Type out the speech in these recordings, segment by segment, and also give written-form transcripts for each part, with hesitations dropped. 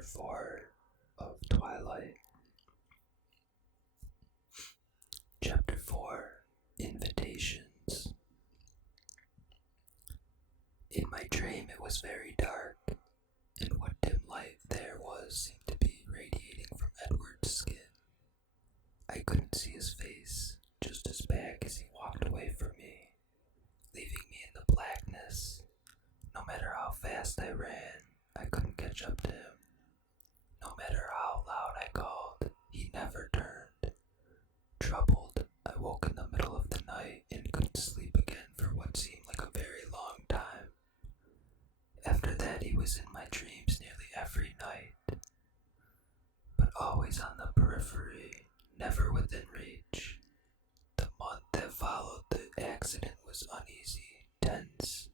Chapter 4 of Twilight. Chapter 4 Invitations. In my dream, it was very dark, and what dim light there was seemed to be radiating from Edward's skin. I couldn't see his face, just his back as he walked away from me, leaving me in the blackness. No matter how fast I ran, I couldn't catch up to him. No matter how loud I called, he never turned. Troubled, I woke in the middle of the night and couldn't sleep again for what seemed like a very long time. After that, he was in my dreams nearly every night, but always on the periphery, never within reach. The month that followed the accident was uneasy, tense,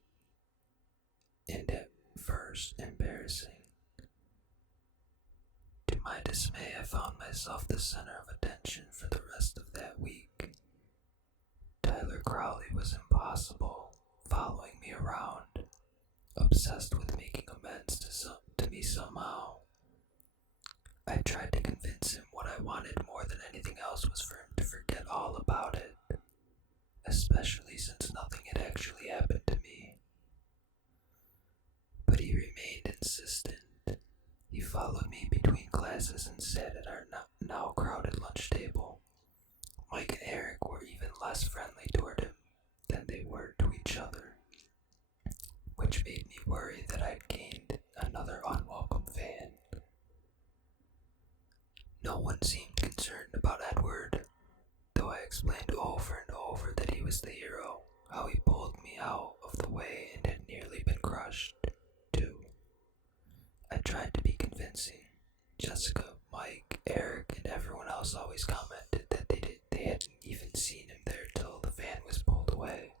and at first embarrassing. To my dismay, I found myself the center of attention for the rest of that week. Tyler Crowley was impossible, following me around, obsessed with making amends to me somehow. I tried to convince him what I wanted more than anything else was for him to forget all about it, especially since nothing had actually happened to me. But he remained insistent. He followed me between classes and sat at our now crowded lunch table. Mike and Eric were even less friendly toward him than they were to each other, which made me worry that I'd gained another unwelcome fan. No one seemed concerned about Edward, though I explained over and over that he was the hero, how he pulled me out of the way and had nearly been crushed, too. I tried to be convincing. Jessica, Mike, Eric, and everyone else always commented that they hadn't even seen him there till the van was pulled away.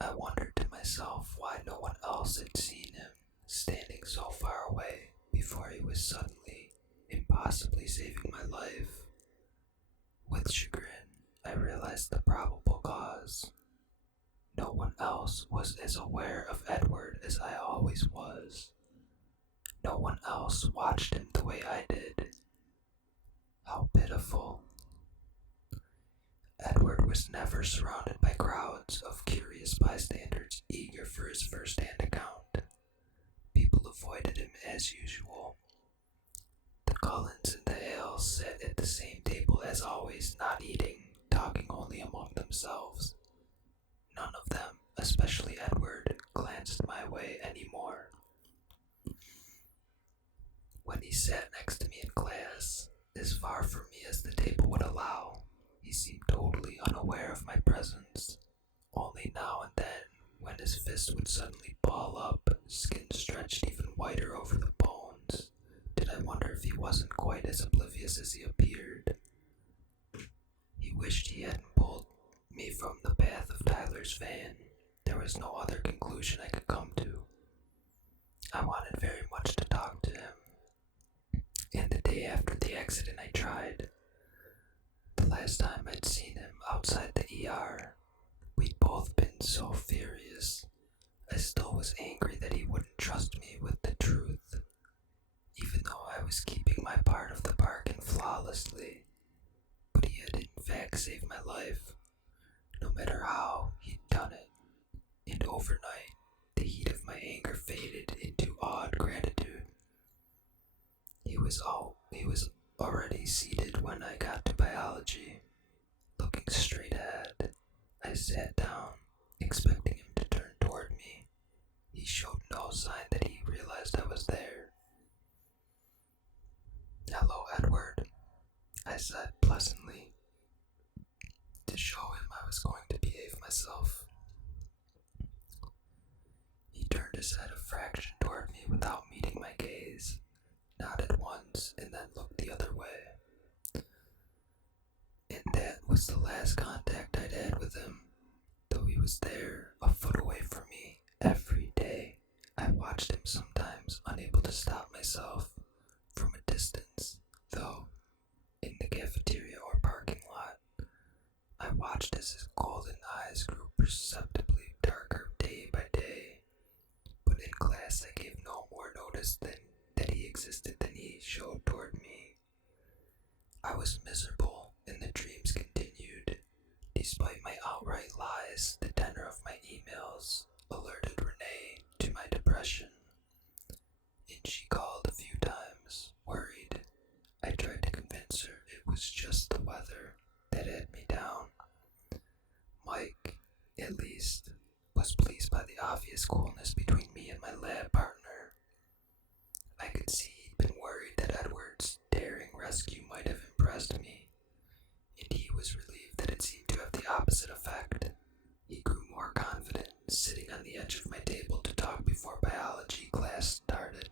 I wondered to myself why no one else had seen him standing so far away before he was suddenly, impossibly saving my life. With chagrin, I realized the probable cause. No one else was as aware of Edward as I always was. No one else watched him the way I did. How pitiful. Edward was never surrounded by crowds of curious bystanders eager for his first-hand account. People avoided him as usual. The Cullens and the Hales sat at the same table as always, not eating, talking only among themselves. None of them, especially Edward, glanced my way anymore. When he sat next to me in class, as far from me as the table would allow, he seemed totally unaware of my presence. Only now and then, when his fist would suddenly ball up, skin stretched even whiter over the bones, did I wonder if he wasn't quite as oblivious as he appeared. He wished he hadn't pulled me from the path of Tyler's van. There was no other conclusion I could come to. I wanted very much to talk to him, and the day after the accident I tried. The last time I'd seen him outside the ER, we'd both been so furious. I still was angry that he wouldn't trust me with the truth, even though I was keeping my part of the bargain flawlessly. But he had in fact saved my life, no matter how he'd done it, and overnight the heat of my anger faded into awed gratitude. He was already seated when I got to biology. Looking straight ahead, I sat down, expecting him to turn toward me. He showed no sign that he realized I was there. "Hello, Edward," I said pleasantly, to show him I was going to behave myself. He turned his head a fraction toward me without meeting my gaze, nodded once, and then looked the other way. And that was the last contact I'd had with him, though he was there, a foot away from me, every day. I watched him sometimes, unable to stop myself, from a distance, though, in the cafeteria or parking lot. I watched as his golden eyes grew perceptibly darker day by day, but in class I gave no more notice than was miserable, and the dreams continued. Despite my outright lies, the tenor of my emails alerted Renee to my depression, and she called a few times, worried. I tried to convince her it was just the weather that had me down. Mike, at least, was pleased by the obvious coolness between me and my lab partner. I could see he'd been worried that Edward's daring rescue might have impressed me, and he was relieved that it seemed to have the opposite effect. He grew more confident, sitting on the edge of my table to talk before biology class started,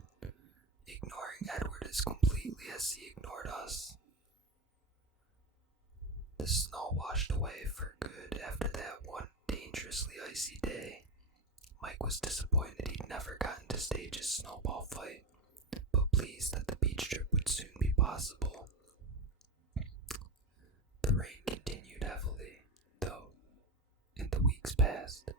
ignoring Edward as completely as he ignored us. The snow washed away for good after that one dangerously icy day. Mike was disappointed he'd never gotten to stage his snowball fight, but pleased that the beach trip would soon be possible. The rain continued heavily, though, and the weeks passed.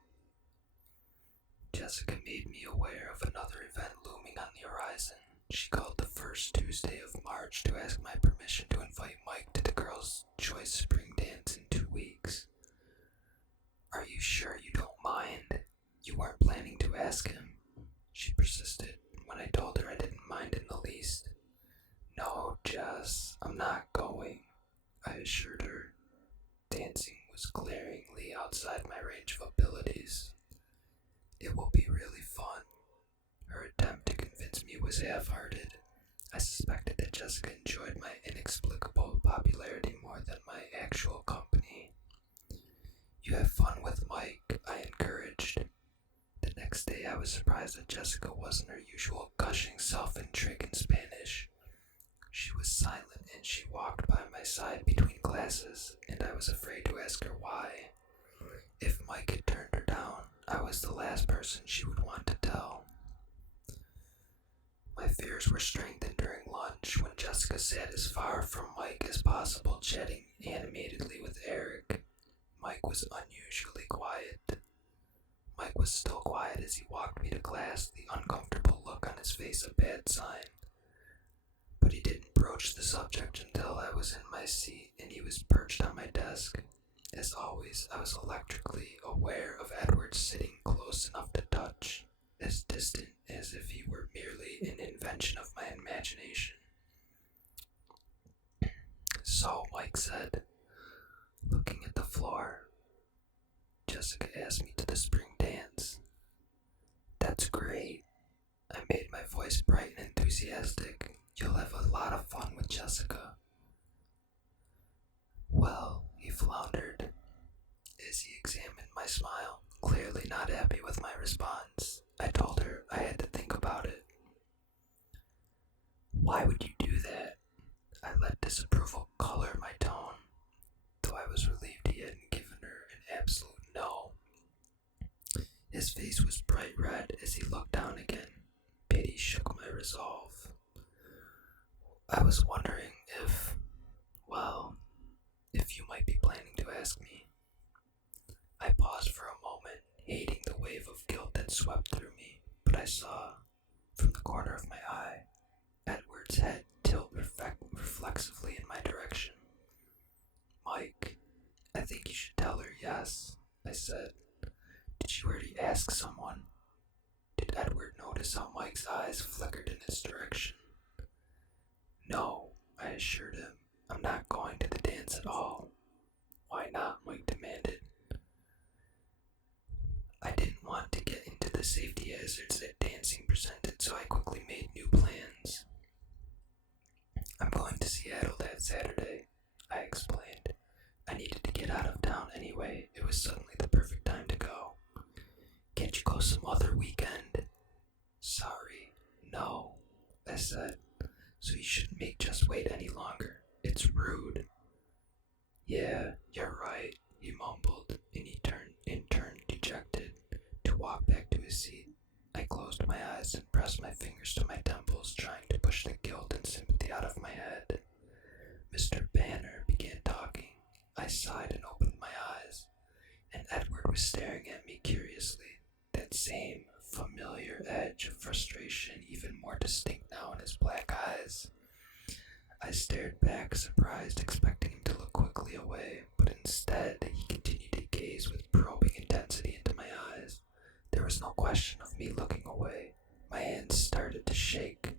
Jessica made me aware of another event looming on the horizon. She called the first Tuesday of March to ask my permission to invite Mike to the Girls' Choice Spring Dance in 2 weeks. Are you sure you don't mind? You weren't planning to ask him? She persisted when I told her I didn't mind in the least. No, Jess, I'm not going, I assured her. Dancing was glaringly outside my range of abilities. It will be really fun. Her attempt to convince me was half-hearted. I suspected that Jessica enjoyed my inexplicable popularity more than my actual company. You have fun with Mike, I encouraged. The next day I was surprised that Jessica wasn't her usual gushing self-intrigue in Spanish. She was silent and she walked by my side between classes, and I was afraid to ask her why. If Mike had turned her down, I was the last person she would want to tell. My fears were strengthened during lunch when Jessica sat as far from Mike as possible, chatting animatedly with Eric. Mike was unusually quiet. Mike was still quiet as he walked me to class, the uncomfortable look on his face a bad sign. But he didn't broach the subject until I was in my seat and he was perched on my desk. As always, I was electrically aware of Edward sitting close enough to touch, as distant as if he were merely an invention of my imagination. So, Mike said, looking at the floor, Jessica asked me to the spring dance. That's great. I made my voice bright and enthusiastic. You'll have a lot of fun with Jessica. Well, he floundered as he examined my smile, clearly not happy with my response. I told her I had to think about it. Why would you do that? I let disapproval color my tone, though I was relieved he hadn't given her an absolute no. His face was bright red as he looked down again. Pity shook my resolve. I was wondering if you might be planning to ask me. I paused for a moment, hating the wave of guilt that swept through me, but I saw, from the corner of my eye, Edward's head tilt reflexively in my direction. Mike, I think you should tell her yes, I said. Did you already ask someone? Did Edward notice how Mike's eyes flickered in his direction? No, I assured him. I'm not going to the dance at all. Why not? Mike demanded. I didn't want to get into the safety hazards that dancing presented, so I quickly made new plans. I'm going to Seattle that Saturday, I explained. I needed to get out of town anyway. It was suddenly the perfect time to go. Can't you go some other weekend? Sorry, no, I said. So you shouldn't make Just wait any longer. It's rude. Yeah, you're right, he mumbled, and he turned dejected to walk back to his seat. I closed my eyes and pressed my fingers to my temples, trying to push the guilt and sympathy out of my head. Mr. Banner began talking. I sighed and opened my eyes, and Edward was staring at me curiously, that same familiar edge of frustration even more distinct now in his black eyes. I stared back, surprised, expecting him to look quickly away, but instead he continued to gaze with probing intensity into my eyes. There was no question of me looking away. My hands started to shake.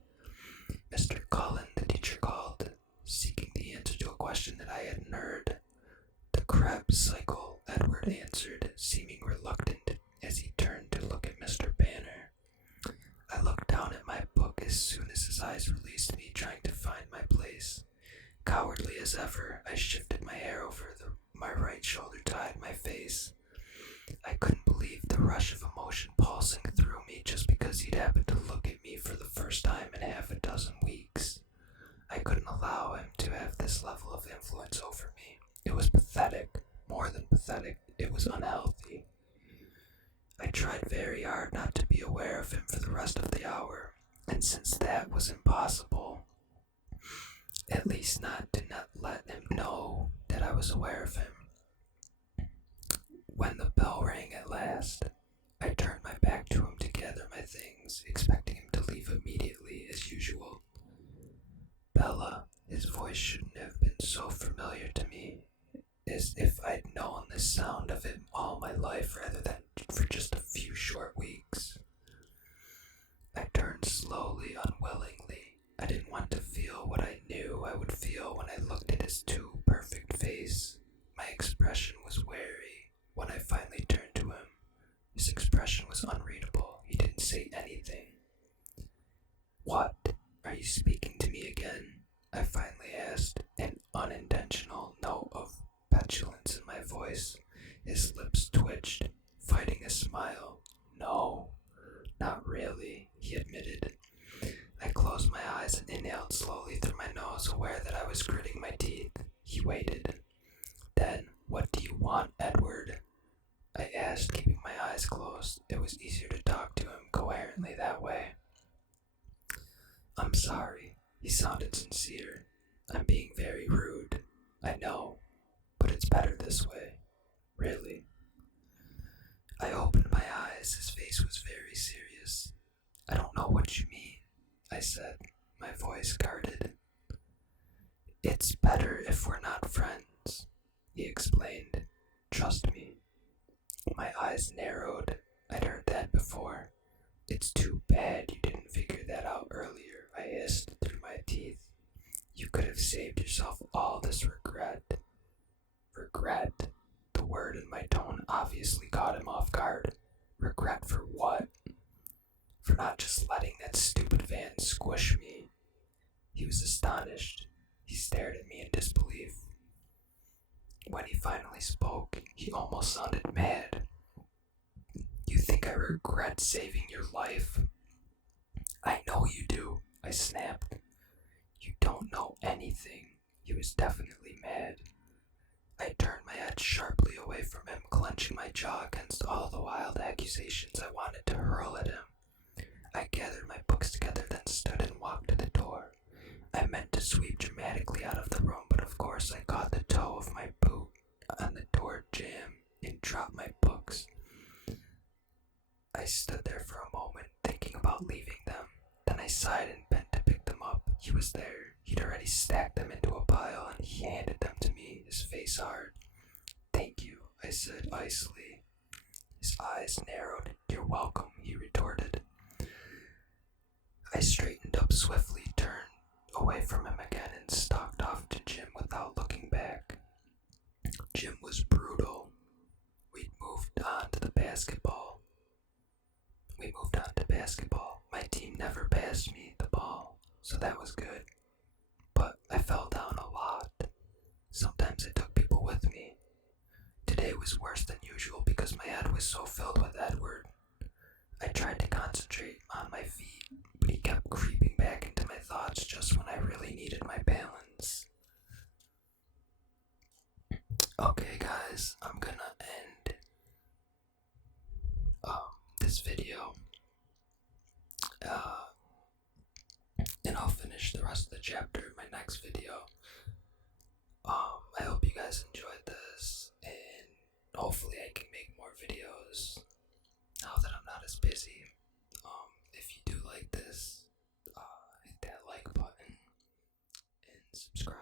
Mr. Cullen, the teacher called, seeking the answer to a question that I hadn't heard. The Krebs cycle, Edward answered, seeming reluctant as he turned to look at Mr. Banner. I looked down at my book as soon as his eyes released me, trying to find my place. Cowardly as ever, I shifted my hair over my right shoulder to hide my face. I couldn't believe the rush of emotion pulsing through me just because he'd happened to look at me for the first time in half a dozen weeks. I couldn't allow him to have this level of influence over me. It was pathetic. More than pathetic, it was unhealthy. I tried very hard not to be aware of him for the rest of the hour, and since that was impossible, at least not to not let him know that I was aware of him. When the bell rang at last, I turned my back to him to gather my things, expecting him to leave immediately as usual. Bella, his voice shouldn't have been so familiar to me, as if I'd known the sound of it all my life rather than for just a few short weeks. I turned slowly, unwillingly. I didn't want to feel what I knew I would feel when I looked at his too perfect face. My expression was wary. When I finally turned to him, his expression was unreadable. He didn't say anything. What? Are you speaking to me again? I finally asked, an unintentional note of petulance in my voice. His lips twitched, fighting a smile. No, not really, he admitted. I closed my eyes and inhaled slowly through my nose, aware that I was gritting my teeth. He waited. Then, what do you want, Edward? I asked, keeping my eyes closed. It was easier to talk to him coherently that way. I'm sorry. He sounded sincere. I'm being very rude. I know, but it's better this way. Really. I opened my eyes. His face was very serious. I don't know what you mean, I said, my voice guarded. It's better if we're not friends, he explained. Trust me. My eyes narrowed. I'd heard that before. It's too bad you didn't figure that out earlier, I hissed through my teeth. You could have saved yourself all this regret. Regret? The word and my tone obviously caught him off guard. Regret for what? For not just letting that stupid van squish me. He was astonished. He stared at me in disbelief. When he finally spoke, he almost sounded mad. You think I regret saving your life? I know you do, I snapped. You don't know anything. He was definitely mad. I turned my head sharply away from him, clenching my jaw against all the wild accusations I wanted to hurl at him. I gathered my books together, then stood and walked to the door. I meant to sweep dramatically out of the room, but of course I caught the toe of my boot on the door jamb and dropped my books. I stood there for a moment, thinking about leaving them. Then I sighed and bent to pick them up. He was there. He'd already stacked them into a pile, and he handed them to me, his face hard. Thank you, I said icily. His eyes narrowed. You're welcome, he retorted. I straightened up swiftly, turned away from him again, and stalked off to Jim without looking back. Jim was brutal. We'd moved on to basketball. My team never passed me the ball, so that was good. But I fell down a lot. Sometimes I took people with me. Today was worse than usual because my head was so filled with Edward. I tried to concentrate on my feet, but he kept creeping back into my thoughts just when I really needed my balance. Okay guys, I'm gonna end this video. And I'll finish the rest of the chapter in my next video. I hope you guys enjoyed this, and hopefully I can make more videos now that I'm not as busy. If you do like this, hit that like button and subscribe.